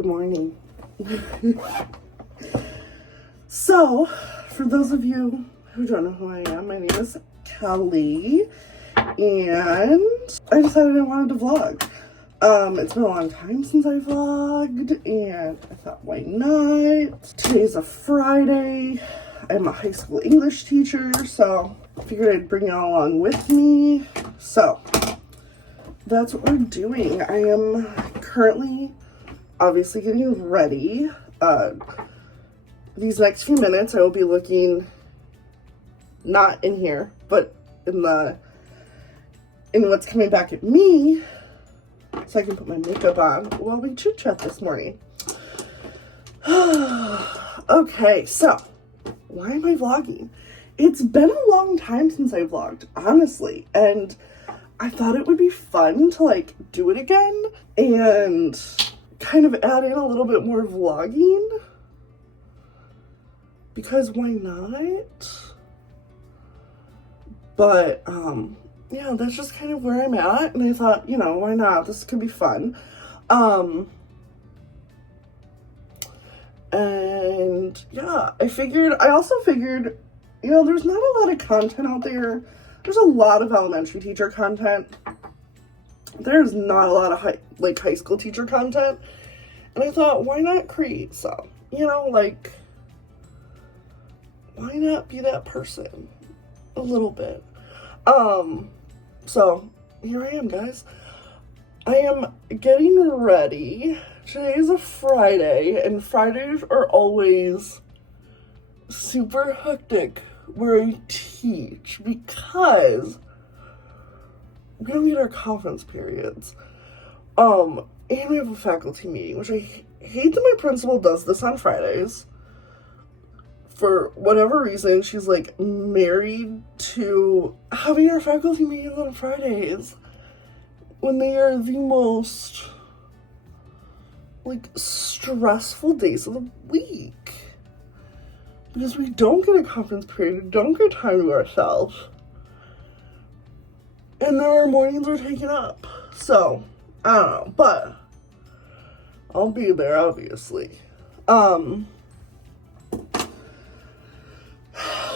Good morning. So, for those of you who don't know who I am, my name is Kelly, and I decided I wanted to vlog. It's been a long time since I vlogged, and I thought, why not? Today's a Friday. I'm a high school English teacher, so I figured I'd bring y'all along with me. So, that's what we're doing. I am currently obviously getting ready. These next few minutes I will be looking not in here, but in what's coming back at me, so I can put my makeup on while we chit chat this morning. Okay, so why am I vlogging? It's been a long time since I vlogged, honestly, and I thought it would be fun to like do it again and kind of add in a little bit more vlogging, because why not? But yeah, that's just kind of where I'm at, and I thought, you know, why not? This could be fun. And yeah, I also figured, you know, there's not a lot of content out there. There's a lot of elementary teacher content. There's not a lot of high school teacher content. And I thought, why not create some? You know, like, why not be that person a little bit? So here I am, guys. I am getting ready. Today is a Friday, and Fridays are always super hectic where I teach because we don't get our conference periods. And we have a faculty meeting, which I hate that my principal does this on Fridays. For whatever reason, she's like married to having our faculty meetings on Fridays when they are the most like stressful days of the week. Because we don't get a conference period, we don't get time to ourselves. And then our mornings are taken up. So, I don't know, but I'll be there, obviously.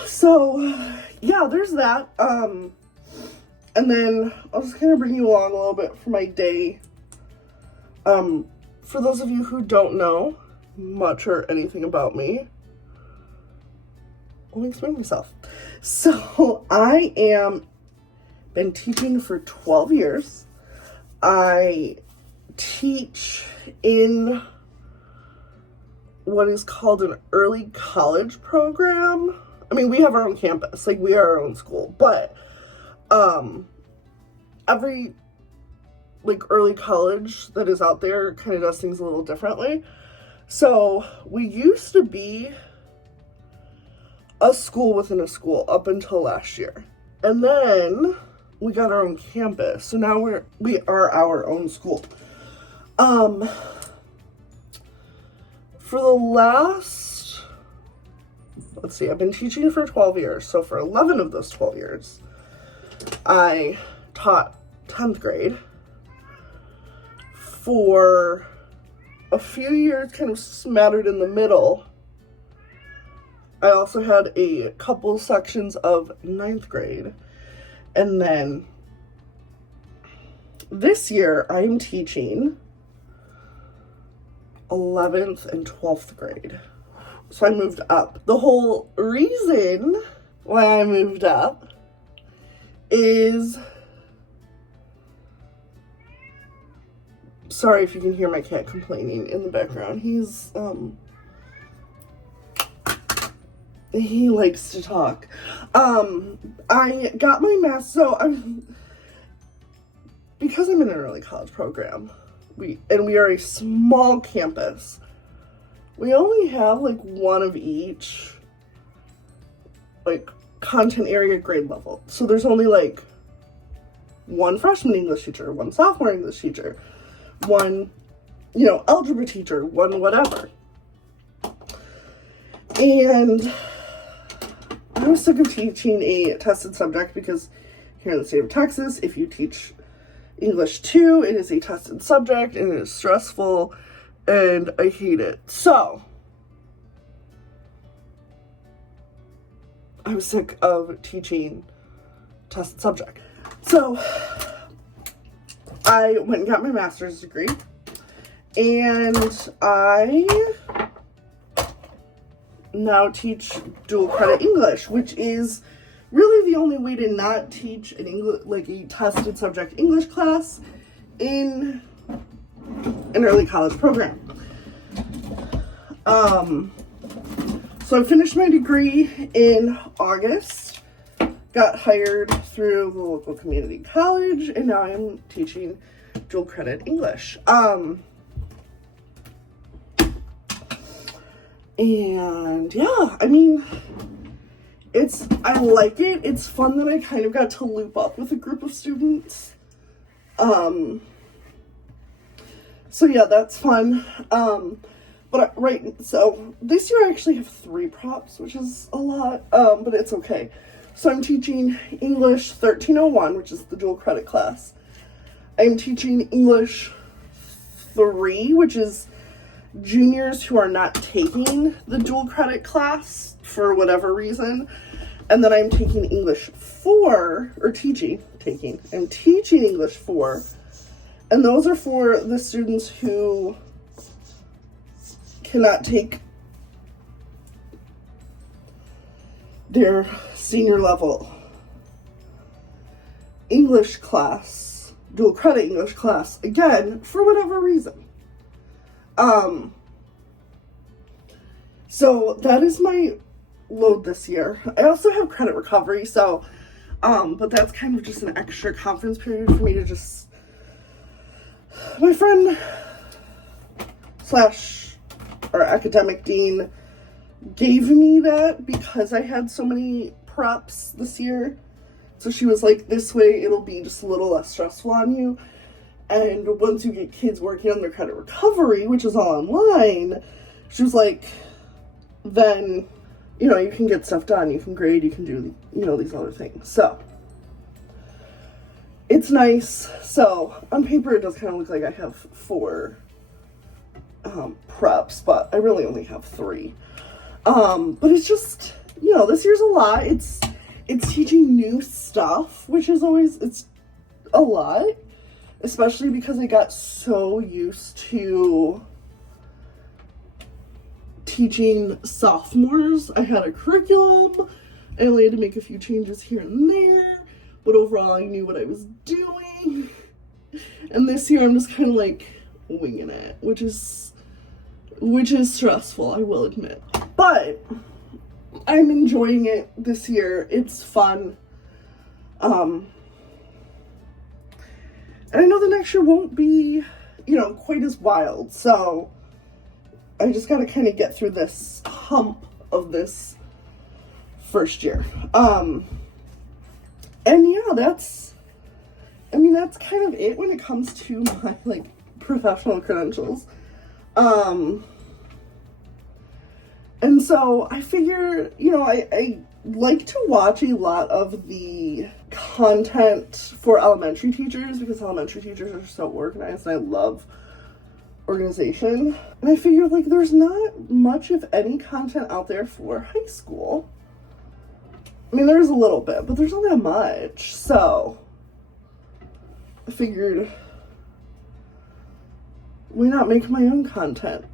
So, yeah, there's that. And then I'll just kind of bring you along a little bit for my day. For those of you who don't know much or anything about me, I'll explain myself. So, I am been teaching for 12 years. I teach in what is called an early college program. I mean, we have our own campus, like we are our own school, but every like early college that is out there kind of does things a little differently. So we used to be a school within a school up until last year, and then we got our own campus, so now we are our own school. For the last, let's see, I've been teaching for 12 years, so for 11 of those 12 years, I taught 10th grade. For a few years, kind of smattered in the middle, I also had a couple sections of 9th grade. And then this year, I'm teaching 11th and 12th grade. So I moved up. The whole reason why I moved up is, sorry if you can hear my cat complaining in the background. He likes to talk. I got my because I'm in an early college program, we are a small campus. We only have like one of each, like, content area grade level. So there's only like one freshman English teacher, one sophomore English teacher, one, you know, algebra teacher, one whatever. And I was sick of teaching a tested subject because here in the state of Texas, if you teach English 2, it is a tested subject and it is stressful and I hate it. So I was sick of teaching tested subject. So I went and got my master's degree, and I now teach dual credit English, which is really the only way to not teach an English, like a tested subject English class in an early college program. So I finished my degree in August, got hired through the local community college, and now I'm teaching dual credit English. And yeah, I mean, I like it. It's fun that I kind of got to loop up with a group of students. So yeah, that's fun. So this year I actually have 3 props, which is a lot, but it's okay. So I'm teaching English 1301, which is the dual credit class. I'm teaching English 3, which is juniors who are not taking the dual credit class for whatever reason. And then I'm taking English 4, or I'm teaching English 4. And those are for the students who cannot take their senior level English class, dual credit English class, again, for whatever reason. So that is my load this year. I also have credit recovery, so, but that's kind of just an extra conference period for me to just, my friend / our academic dean gave me that because I had so many props this year. So she was like, this way it'll be just a little less stressful on you. And once you get kids working on their credit recovery, which is all online, she was like, then, you know, you can get stuff done. You can grade, you can do, you know, these other things. So it's nice. So on paper, it does kind of look like I have 4 preps, but I really only have 3. But it's just, you know, this year's a lot. It's teaching new stuff, which is always, it's a lot, especially because I got so used to teaching sophomores. I had a curriculum. I only had to make a few changes here and there, but overall I knew what I was doing. And this year I'm just kind of like winging it, which is stressful, I will admit. But I'm enjoying it this year. It's fun. And I know the next year won't be, you know, quite as wild. So I just got to kind of get through this hump of this first year. And yeah, that's kind of it when it comes to my, like, professional credentials. And so I figure, you know, I like to watch a lot of the content for elementary teachers because elementary teachers are so organized and I love organization. And I figured, like, there's not much, if any, content out there for high school. I mean, there's a little bit, but there's not that much. So I figured, why not make my own content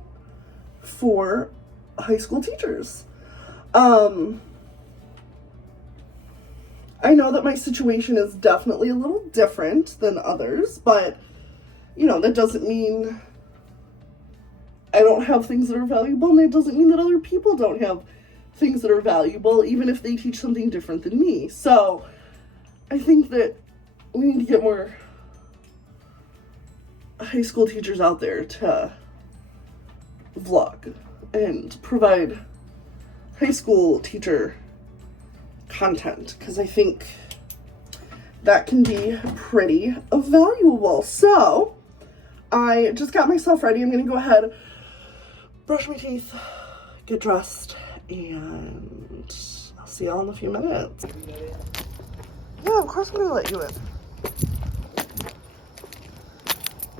for high school teachers? I know that my situation is definitely a little different than others, but, you know, that doesn't mean I don't have things that are valuable, and it doesn't mean that other people don't have things that are valuable, even if they teach something different than me. So I think that we need to get more high school teachers out there to vlog and provide high school teacher content, because I think that can be pretty valuable. So I just got myself ready. I'm gonna go ahead, brush my teeth, get dressed, and I'll see y'all in a few minutes. Yeah, of course I'm gonna let you in.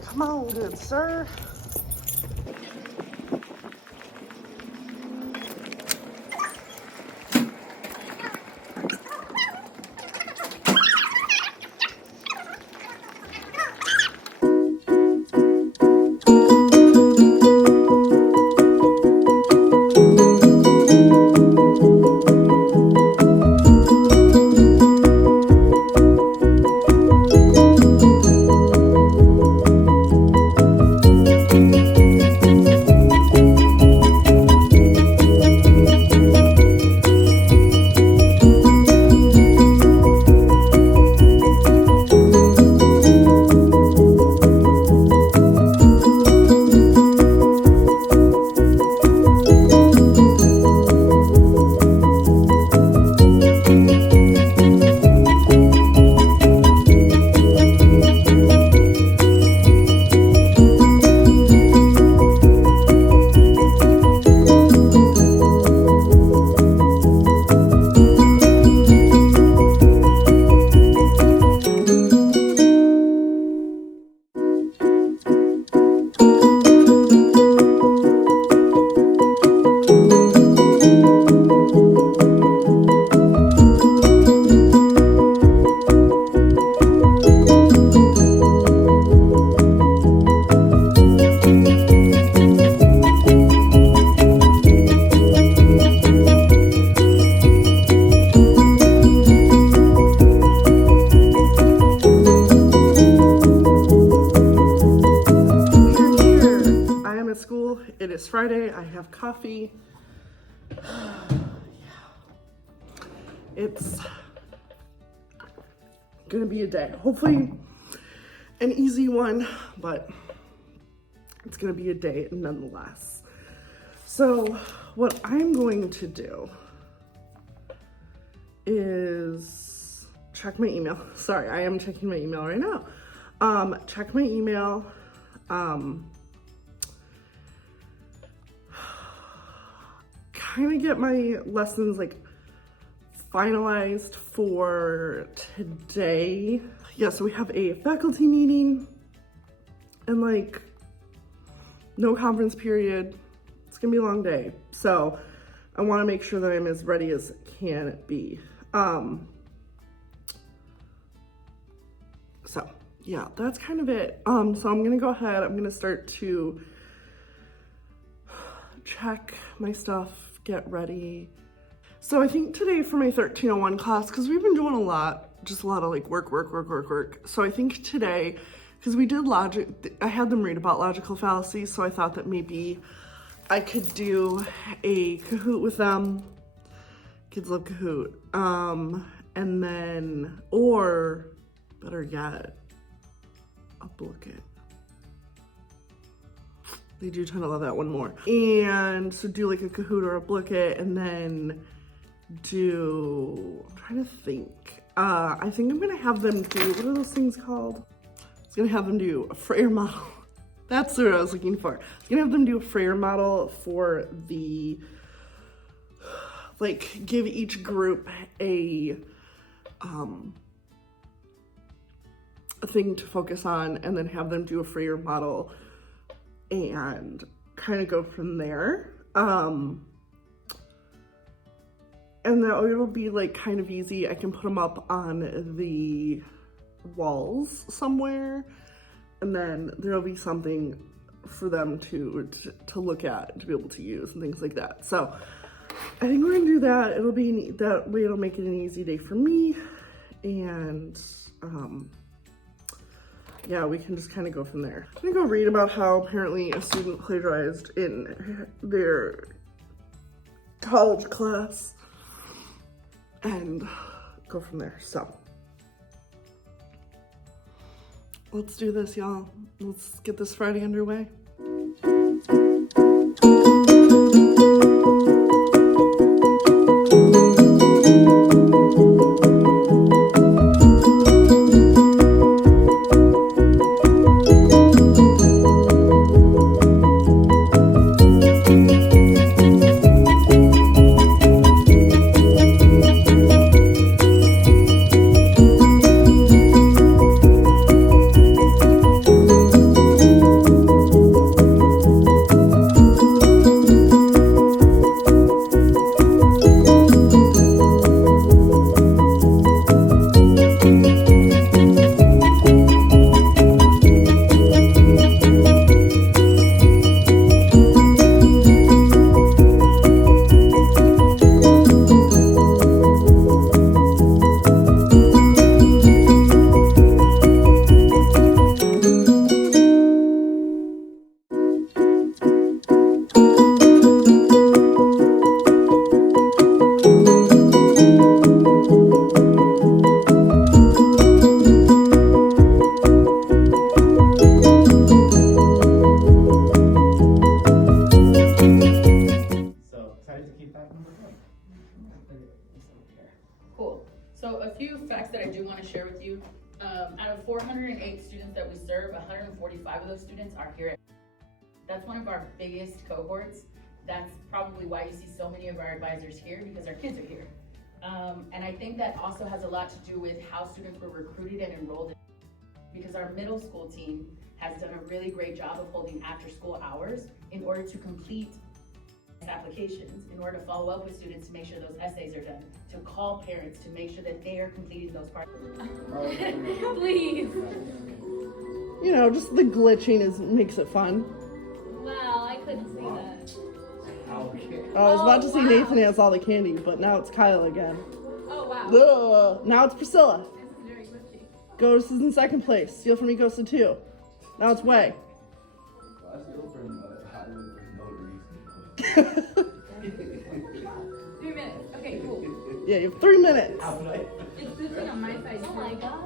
Come on, good sir. coffee. It's gonna be a day. Hopefully an easy one, but it's gonna be a day nonetheless. So what I'm going to do is check my email. Sorry, I am checking my email right now. Check my email. Kind of get my lessons like finalized for today. Yeah, so we have a faculty meeting and like no conference period. It's gonna be a long day. So I wanna make sure that I'm as ready as can be. So yeah, that's kind of it. So I'm gonna go ahead, I'm gonna start to check my stuff, get ready. So I think today for my 1301 class, because we've been doing a lot of like work. So I think today, because we did logic, I had them read about logical fallacies, so I thought that maybe I could do a Kahoot with them. Kids love Kahoot. And then, or better yet, a book it. They do tend to love that one more. And so do like a Kahoot or a book it, and then do, I'm trying to think. I think I'm gonna have them do, what are those things called? I was gonna have them do a Frayer model. That's what I was looking for. I was gonna have them do a Frayer model for the, like give each group a thing to focus on, and then have them do a Frayer model and kind of go from there. And then it'll be like kind of easy. I can put them up on the walls somewhere, and then there'll be something for them to look at, to be able to use and things like that. So I think we're gonna do that. It'll be that way. It'll make it an easy day for me, and yeah, we can just kind of go from there. I'm gonna go read about how apparently a student plagiarized in their college class and go from there. So let's do this, y'all. Let's get this Friday underway. Cool. So a few facts that I do want to share with you. Out of 408 students that we serve, 145 of those students are here. That's one of our biggest cohorts. That's probably why you see so many of our advisors here, because our kids are here. And I think that also has a lot to do with how students were recruited and enrolled, because our middle school team has done a really great job of holding after school hours in order to complete applications, in order to follow up with students to make sure those essays are done, to call parents to make sure that they are completing those parts. Please. You know, just the glitching makes it fun. Wow, I couldn't see that. I was about to say Nathan has all the candy, but now it's Kyle again. Oh wow. Ugh. Now it's Priscilla. This is very glitchy. Ghost is in second place. Steal from me, Ghost 2. Now it's Way. 3 minutes. Okay, cool. Yeah, you have 3 minutes. It's glitching on my side. Oh my god.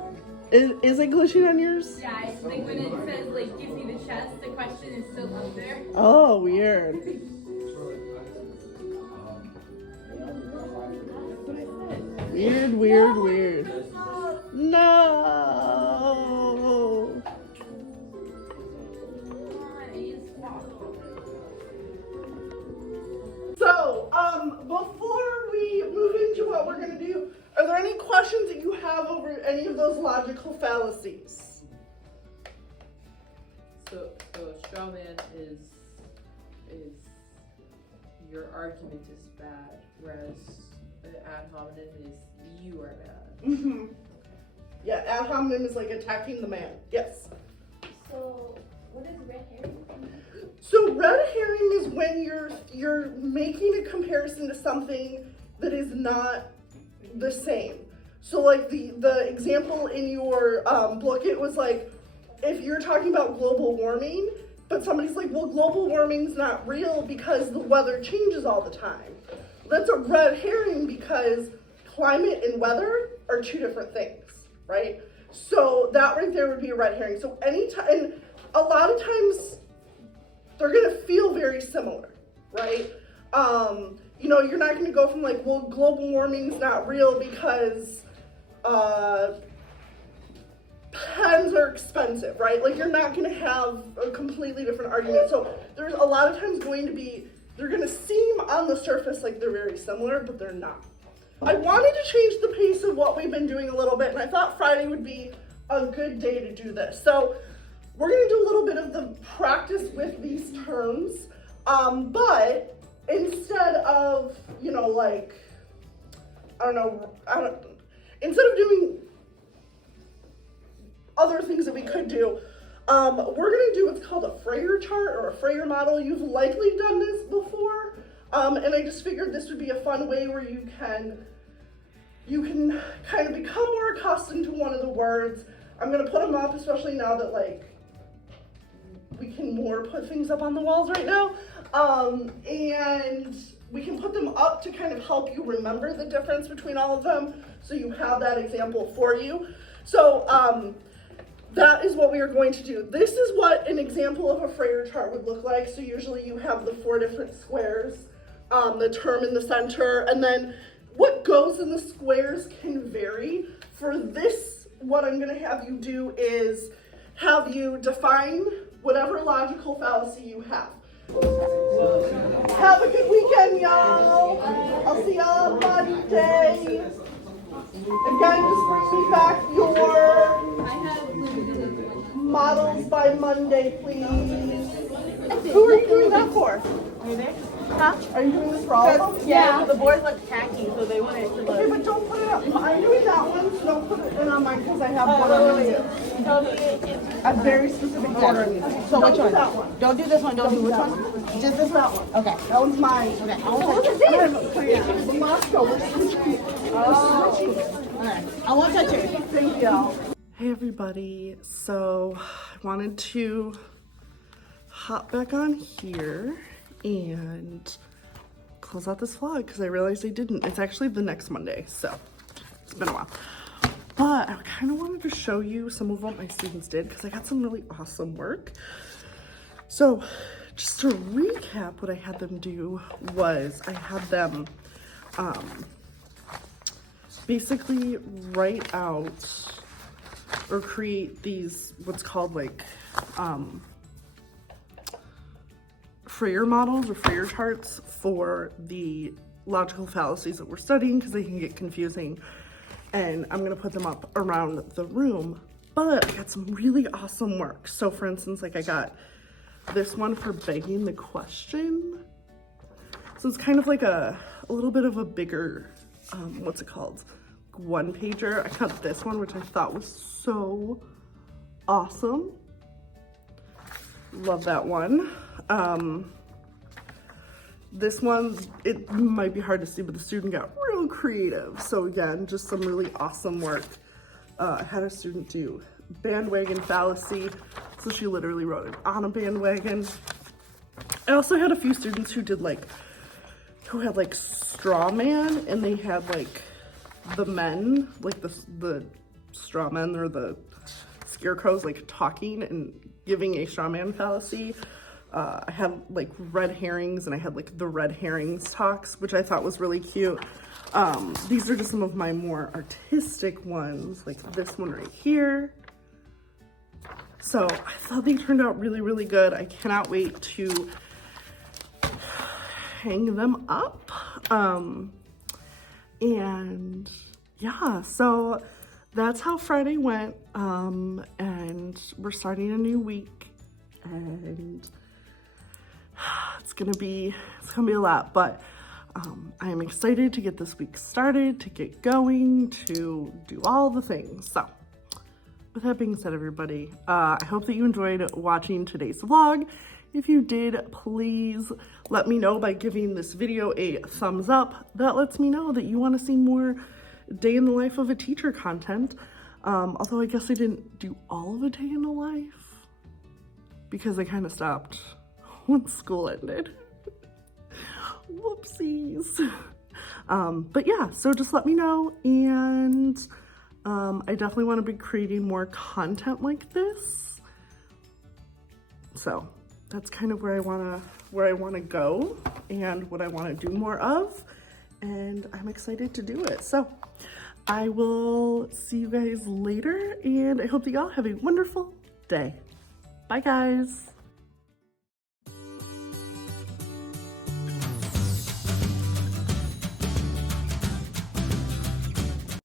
Is it glitching on yours? Yeah, it's like when it says like gives you the chest, the question is still up there. Oh, weird. Weird, weird, weird. No. So, before we move into what we're gonna do, are there any questions that you have over any of those logical fallacies? So a straw man is your argument is bad, whereas an ad hominem is you are bad. Mm-hmm. Yeah, ad hominem is like attacking the man. Yes. So, what is red herring? So red herring is when you're making a comparison to something that is not the same. So like the example in your book, it was like if you're talking about global warming, but somebody's like, well, global warming's not real because the weather changes all the time. That's a red herring because climate and weather are two different things, right? So that right there would be a red herring. So anytime, and a lot of times they're gonna feel very similar, right? You know, you're not gonna go from like, well, global warming's not real because pens are expensive, right? Like you're not gonna have a completely different argument. So there's a lot of times going to be, they're gonna seem on the surface like they're very similar, but they're not. I wanted to change the pace of what we've been doing a little bit, and I thought Friday would be a good day to do this. So we're gonna do a little bit of the practice with these terms, but instead of, you know, like, instead of doing other things that we could do, we're gonna do what's called a Freyer chart or a Freyer model. You've likely done this before, and I just figured this would be a fun way where you can kind of become more accustomed to one of the words. I'm gonna put them up, especially now that like we can more put things up on the walls right now, and we can put them up to kind of help you remember the difference between all of them, so you have that example for you. So that is what we are going to do. This is what an example of a Freyer chart would look like. So usually you have the 4 different squares, the term in the center, and then what goes in the squares can vary. For this, what I'm gonna have you do is have you define whatever logical fallacy you have. Have a good weekend, y'all. I'll see y'all on Monday. Again, just bring me back your models by Monday, please. Who are you doing that for? Are you there? Huh? Are you doing this for all of them? Yeah, the board looks tacky, so they want it to Okay, look. but don't put it up. I'm doing that one, so don't put it in on mine because I have one on mine. A very specific pattern. So which Don't do one? that one. Don't do this one. Don't do which one? Just this That one. one. Okay. That one's mine. Okay. I want to touch it. The Moscow. We're switching. Alright. I won't touch it. Thank you. Hey everybody. So I wanted to hop back on here and close out this vlog because I realized I didn't. It's actually the next Monday, so it's been a while. But I kind of wanted to show you some of what my students did because I got some really awesome work. So just to recap, what I had them do was I had them basically write out or create these what's called like Freyer models or Freyer charts for the logical fallacies that we're studying because they can get confusing, and I'm gonna put them up around the room. But I got some really awesome work. So for instance, like I got this one for begging the question. So it's kind of like a little bit of a bigger, what's it called? One pager. I got this one, which I thought was so awesome. Love that one. This one, it might be hard to see, but the student got real creative. So again, just some really awesome work. I had a student do bandwagon fallacy. So she literally wrote it on a bandwagon. I also had a few students who did like, who had like straw man, and they had like the men, like the straw men or the scarecrows like talking and giving a straw man fallacy. I had like red herrings, and I had like the red herrings talks, which I thought was really cute. These are just some of my more artistic ones, like this one right here. So I thought they turned out really, really good. I cannot wait to hang them up. And yeah, so that's how Friday went. And we're starting a new week, and it's gonna be a lot, but I am excited to get this week started, to get going, to do all the things. So with that being said, everybody, I hope that you enjoyed watching today's vlog. If you did, please let me know by giving this video a thumbs up. That lets me know that you want to see more day in the life of a teacher content. Although I guess I didn't do all of a day in the life because I kind of stopped when school ended. Whoopsies. But yeah, so just let me know, and I definitely want to be creating more content like this. So that's kind of where I want to go and what I want to do more of, and I'm excited to do it. So I will see you guys later, and I hope that y'all have a wonderful day. Bye guys.